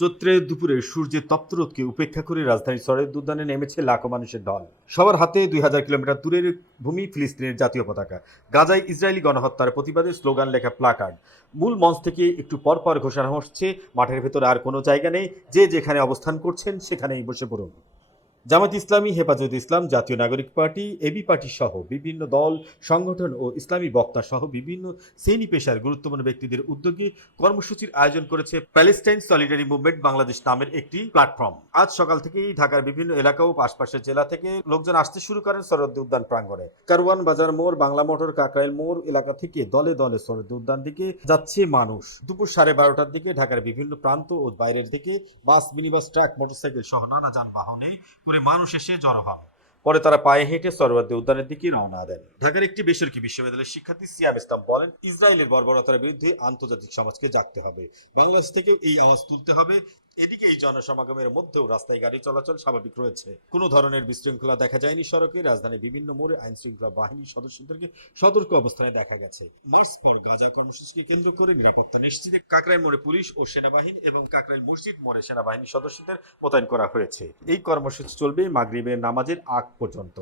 চৈত্রের দুপুরে সূর্যের তপ্ত রোদকে উপেক্ষা করে রাজধানীর শরীয়ত উদ্যানে নেমেছে লাখো মানুষের ঢল। সবার হাতে ২,০০০ কিলোমিটার দূরের ভূমি ফিলিস্তিনের জাতীয় পতাকা। গাজায় ইসরায়েলি গণহত্যার প্রতিবাদে স্লোগান লেখা প্লাকার্ড। মূল মঞ্চ থেকে একটু পরপর ঘোষণা হচ্ছে, মাঠের ভেতরে আর কোনো জায়গা নেই, যে যেখানে অবস্থান করছেন সেখানেই বসে পড়ুন। জামায়াত ইসলামী, হেফাজতে ইসলাম, জাতীয় নাগরিক পার্টি, এবি পার্টি সহ বিভিন্ন দল, সংগঠন ও ইসলামী বক্তা সহ বিভিন্ন শ্রেণী পেশার গুরুত্বপূর্ণ ব্যক্তিদের উদ্যোগে কর্মসূচির আয়োজন করেছে প্যালেস্টাইন সলিডারি মুভমেন্ট বাংলাদেশ নামের একটি প্ল্যাটফর্ম। আজ সকাল থেকেই ঢাকার বিভিন্ন এলাকা ও আশপাশের জেলা থেকে লোকজন আসতে শুরু করেন সরোয়ার্দী উদ্যান প্রাঙ্গণে। কারওয়ান বাজার মোড়, বাংলা মোটর, কাকরাইল মোড় এলাকা থেকে দলে দলে সরোয়ার্দী উদ্যান দিকে যাচ্ছে মানুষ। দুপুর 12:30টার দিকে ঢাকার বিভিন্ন প্রান্ত ও বাইরের থেকে বাস, মিনিবাস, ট্রাক, মোটরসাইকেল সহ নানা যানবাহনে করে মানুষ এসে জড়ো হন। পরে তারা পায়ে হেঁটে সরোয়ার্দী উদ্যানের দিকে রওনা দেন। ঢাকার একটি বেসরকারি বিশ্ববিদ্যালয়ের শিক্ষার্থী সিয়াম ইসলাম বলেন, ইসরায়েলের বর্বরতার বিরুদ্ধে আন্তর্জাতিক সমাজকে জাগতে হবে, বাংলাদেশ থেকেও এই আওয়াজ তুলতে হবে। এদিকে এই জনসমাগমের মধ্যেও রাস্তায় গাড়ি চলাচল স্বাভাবিক রয়েছে, কোনো ধরনের বিশৃঙ্খলা দেখা যায়নি। সড়কে রাজধানীর বিভিন্ন মোড়ে আইন শৃঙ্খলা বাহিনীর সদস্যদেরকে সতর্ক অবস্থানে দেখা গেছে। মার্চ ফর গাজা কর্মসূচিকে কেন্দ্র করে নিরাপত্তা নিশ্চিতে কাকরাইল মোড়ে পুলিশ ও সেনাবাহিনী এবং কাকরাইল মসজিদ মোড়ে সেনাবাহিনীর সদস্যদের মোতায়েন করা হয়েছে। এই কর্মসূচি চলবে মাগরিবের নামাজের আগ পর্যন্ত।